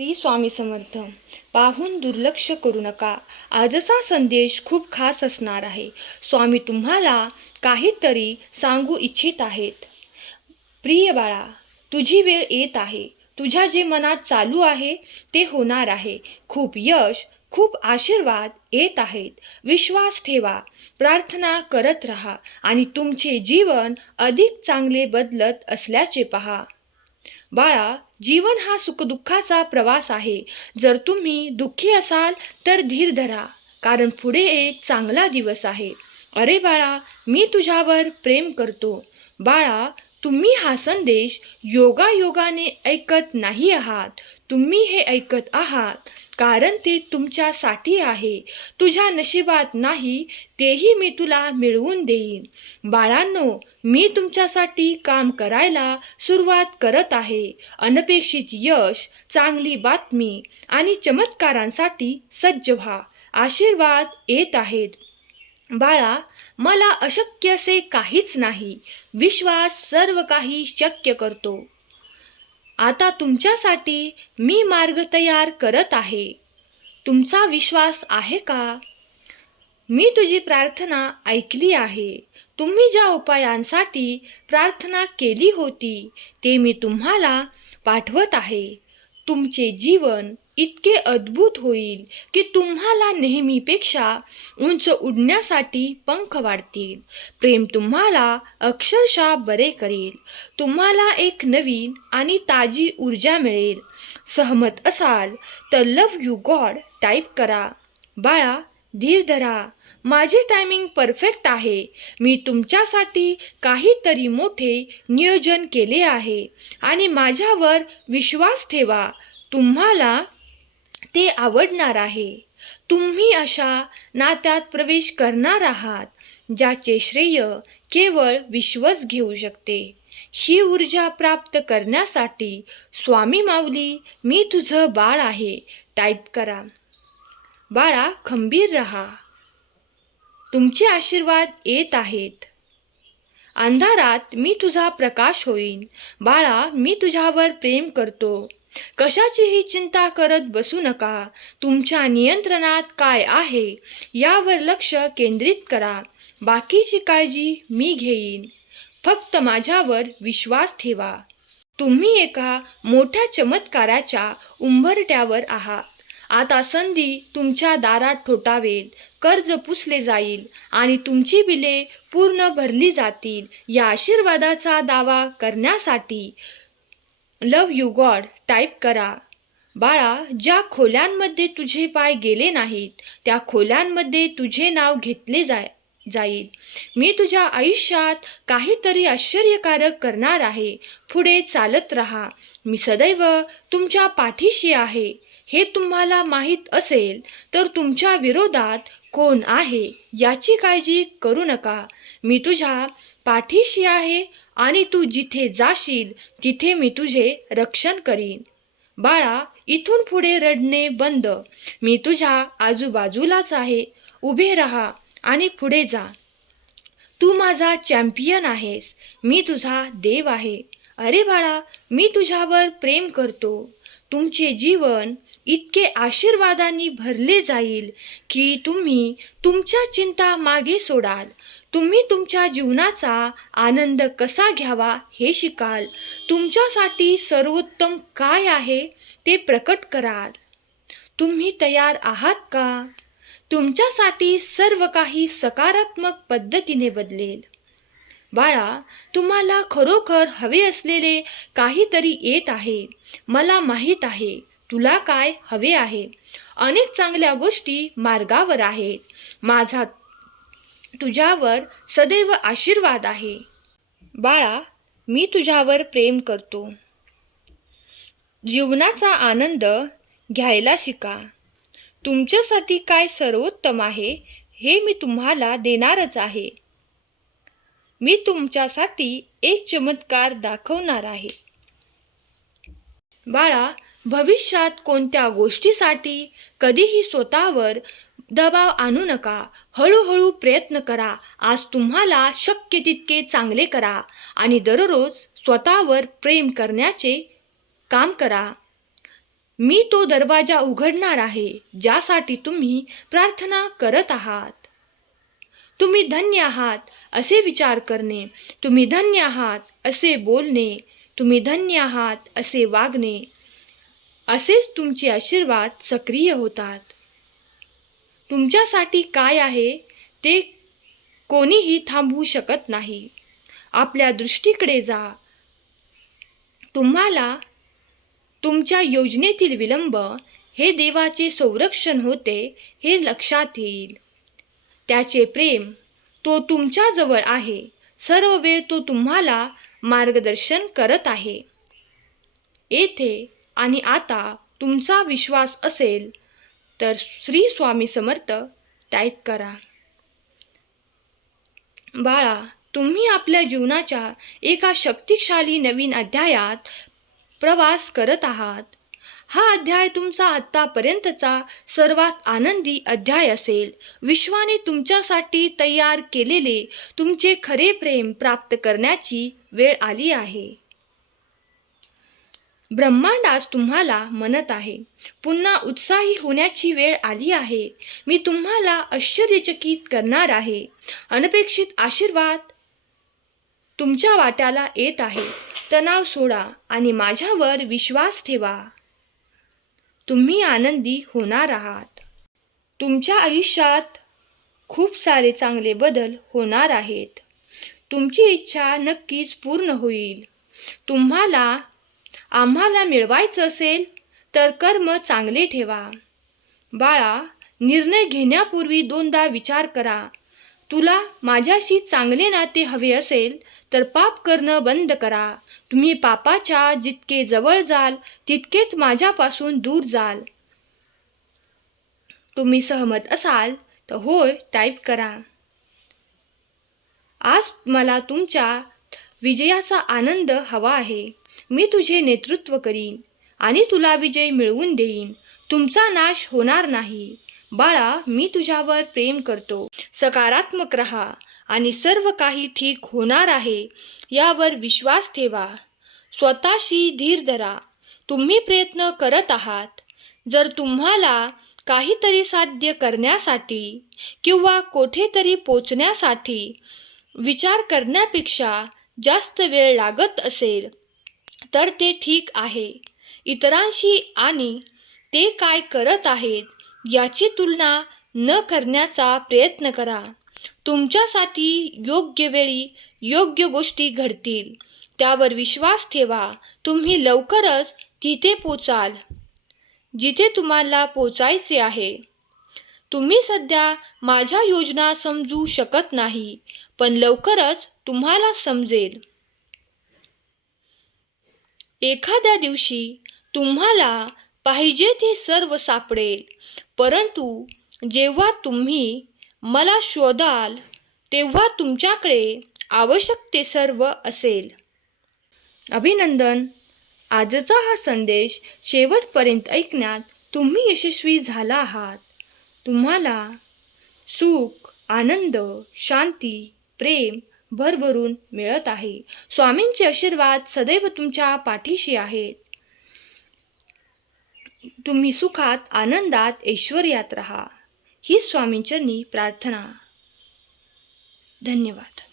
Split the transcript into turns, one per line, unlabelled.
श्री स्वामी समर्थ पाहून दुर्लक्ष करू नका. आजचा संदेश खूप खास असणार आहे. स्वामी तुम्हाला काहीतरी सांगू इच्छित आहेत. प्रिय बाळा तुझी वेळ येत आहे. तुझ्या जे मनात चालू आहे ते होणार आहे. खूप यश खूप आशीर्वाद येत आहेत. विश्वास ठेवा. प्रार्थना करत राहा आणि तुमचे जीवन अधिक चांगले बदलत असल्याचे पहा. बाळा जीवन हा सुखदुःखाचा प्रवास आहे. जर तुम्ही दुःखी असाल तर धीर धरा. कारण पुढे एक चांगला दिवस आहे. अरे बाळा मी तुझ्यावर प्रेम करतो. बाळा तुम्ही हा संदेश योगायोगाने ऐकत नाही आहात. तुम्ही हे ऐकत आहात. कारण ते तुमच्यासाठी आहे. तुझ्या नशिबात नाही तेही मी तुला मिळवून देईन. बाळांनो मी तुमच्यासाठी काम करायला सुरुवात करत आहे. अनपेक्षित यश चांगली बातमी आणि चमत्कारांसाठी सज्ज व्हा. आशीर्वाद येत आहेत. बाळा मला अशक्य असे काहीच नाही. विश्वास सर्व काही शक्य करतो. आता तुमच्यासाठी मी मार्ग तयार करत आहे. तुमचा विश्वास आहे का? मी तुझी प्रार्थना ऐकली आहे. तुम्ही ज्या उपायांसाठी प्रार्थना केली होती ते मी तुम्हाला पाठवत आहे. तुमचे जीवन इतके अद्भुत होईल की तुम्हाला नेहमीपेक्षा उंच उडण्यासाठी पंख वाढतील. प्रेम तुम्हाला अक्षरशः बरे करेल. तुम्हाला एक नवीन आणि ताजी ऊर्जा मिळेल. सहमत असाल तर लव यू गॉड टाईप करा. बाळा धीर धरा. माझे टायमिंग परफेक्ट आहे. मी तुमच्यासाठी काहीतरी मोठे नियोजन केले आहे आणि माझ्यावर विश्वास ठेवा. तुम्हाला ते आवडणार आहे. तुम्ही अशा नात्यात प्रवेश करणार आहात ज्याचे श्रेय केवळ विश्वच घेऊ शकते. ही ऊर्जा प्राप्त करण्यासाठी स्वामी माऊली मी तुझं बाळ आहे. टाईप करा. बाळा खंबीर रहा. तुमचे आशीर्वाद येत आहेत. अंधारात मी तुझा प्रकाश होईन. बाळा मी तुझ्यावर प्रेम करतो. कशाचीही चिंता करत बसू नका. तुमच्या नियंत्रणात काय आहे यावर लक्ष केंद्रित करा. बाकीची काळजी मी घेईन. फक्त माझ्यावर विश्वास ठेवा. तुम्ही एका मोठ्या चमत्काराच्या उंबरट्यावर आहात आता संधी तुमच्या दारात ठोठावेल कर्ज पुसले जाईल आणि तुमची बिले पूर्ण भरली जातील या आशीर्वादाचा दावा करण्यासाठी लव यू गॉड टाईप करा. बाळा ज्या खोल्यांमध्ये तुझे पाय गेले नाहीत त्या खोल्यांमध्ये तुझे नाव घेतले जाय जाईल. मी तुझ्या आयुष्यात काहीतरी आश्चर्यकारक करणार आहे. पुढे चालत राहा. मी सदैव तुमच्या पाठीशी आहे. हे तुम्हाला माहीत असेल तर तुमच्या विरोधात कोण आहे याची काळजी करू नका. मी तुझ्या पाठीशी आहे आणि तू जिथे जाशील तिथे मी तुझे रक्षण करीन. बाळा इथून पुढे रडणे बंद. मी तुझ्या आजूबाजूलाच आहे. उभे राहा आणि पुढे जा. तू माझा चॅम्पियन आहेस. मी तुझा देव आहे. अरे बाळा मी तुझ्यावर प्रेम करतो. तुमचे जीवन इतके आशीर्वादांनी भरले जाईल की तुम्ही तुमच्या चिंता मागे सोडाल. तुम्ही तुमच्या जीवनाचा आनंद कसा घ्यावा हे शिकाल. तुमच्यासाठी सर्वोत्तम काय आहे ते प्रकट कराल. तुम्ही तयार आहात का? तुमच्यासाठी सर्व काही सकारात्मक पद्धतीने बदलेल. बाळा तुम्हाला खरोखर हवे असलेले काहीतरी येत आहे. मला माहीत आहे. तुला काय हवे आहे? अनेक चांगल्या गोष्टी मार्गावर आहेत. माझा तुझ्यावर सदैव आशीर्वाद आहे. बाळा मी तुझ्यावर प्रेम करतो. जीवनाचा आनंद घ्यायला शिका. तुमच्यासाठी काय सर्वोत्तम आहे हे मी तुम्हाला देणारच आहे. मी तुमच्यासाठी एक चमत्कार दाखवणार आहे. बाळा भविष्यात कोणत्या गोष्टीसाठी कधीही स्वतःवर दबाव आणू नका. हळूहळू प्रयत्न करा. आज तुम्हाला शक्य तितके चांगले करा आणि दररोज स्वतःवर प्रेम करण्याचे काम करा. मी तो दरवाजा उघडणार आहे ज्यासाठी तुम्ही प्रार्थना करत आहात. तुम्ही धन्य आहात असे विचार करणे. तुम्ही धन्य आहात असे बोलणे. तुम्ही धन्य आहात असे वागणे. असेच तुमचे आशीर्वाद सक्रिय होतात. तुमच्यासाठी काय आहे ते कोणीही थांबवू शकत नाही. आपल्या दृष्टीकडे जा. तुम्हाला तुमच्या योजनेतील विलंब हे देवाचे संरक्षण होते हे लक्षात येईल. त्याचे प्रेम तो तुमच्याजवळ आहे. सर्व वेळ तो तुम्हाला मार्गदर्शन करत आहे. येथे आणि आता तुमचा विश्वास असेल तर श्री स्वामी समर्थ टाईप करा. बाळा तुम्ही आपल्या जीवनाच्या एका शक्तिशाली नवीन अध्यायात प्रवास करत आहात. हा अध्याय तुमचा आत्तापर्यंतचा सर्वात आनंदी अध्याय असेल. विश्वाने तुमच्यासाठी तयार केलेले तुमचे खरे प्रेम प्राप्त करण्याची वेळ आली आहे. ब्रह्मांड आज तुम्हाला म्हणत आहे. पुन्हा उत्साही होण्याची वेळ आली आहे. मी तुम्हाला आश्चर्यचकित करणार आहे. अनपेक्षित आशीर्वाद तुमच्या वाट्याला येत आहे. तणाव सोडा आणि माझ्यावर विश्वास ठेवा. तुम्ही आनंदी होणार आहात. तुमच्या आयुष्यात खूप सारे चांगले बदल होणार आहेत. तुमची इच्छा नक्कीच पूर्ण होईल. तुम्हाला आम्हाला मिळवायचं असेल तर कर्म चांगले ठेवा. बाळा निर्णय घेण्यापूर्वी दोनदा विचार करा. तुला माझ्याशी चांगले नाते हवे असेल तर पाप करणं बंद करा. तुम्ही पापाच्या जितके जवळ जाल तितकेच माझ्यापासून दूर जाल. तुम्ही सहमत असाल तर होय टाईप करा. आज मला तुमच्या विजयाचा आनंद हवा आहे. मी तुझे नेतृत्व करीन आणि तुला विजय मिळवून देईन. तुमचा नाश होणार नाही. बाळा मी तुझ्यावर प्रेम करतो. सकारात्मक रहा आणि सर्व काही ठीक होणार आहे यावर विश्वास ठेवा. स्वतःशी धीर धरा. तुम्ही प्रयत्न करत आहात. जर तुम्हाला काहीतरी साध्य करण्यासाठी किंवा कोठेतरी पोचण्यासाठी विचार करण्यापेक्षा जास्त वेळ लागत असेल तर ते ठीक आहे. इतरांशी आणि ते काय करत आहेत याची तुलना न करण्याचा प्रयत्न करा. तुमच्यासाठी योग्य वेळी योग्य गोष्टी घडतील. त्यावर विश्वास ठेवा. तुम्ही लवकरच तिथे पोचाल. जिथे तुम्हाला पोचायचे आहे. तुम्ही सध्या माझ्या योजना समजू शकत नाही पण लवकरच तुम्हाला समजेल. एखाद्या दिवशी तुम्हाला पाहिजे ते सर्व सापडेल. परंतु जेव्हा तुम्ही मला शोधाल तेव्हा तुमच्याकडे आवश्यक ते सर्व असेल. अभिनंदन. आजचा हा संदेश शेवटपर्यंत ऐकण्यात तुम्ही यशस्वी झाला आहात. तुम्हाला सुख आनंद शांती प्रेम भरभरून मिळत आहे. स्वामींचे आशीर्वाद सदैव तुमच्या पाठीशी आहेत. तुम्ही सुखात आनंदात ऐश्वर्यात राहा. ही स्वामींचरणी प्रार्थना. धन्यवाद.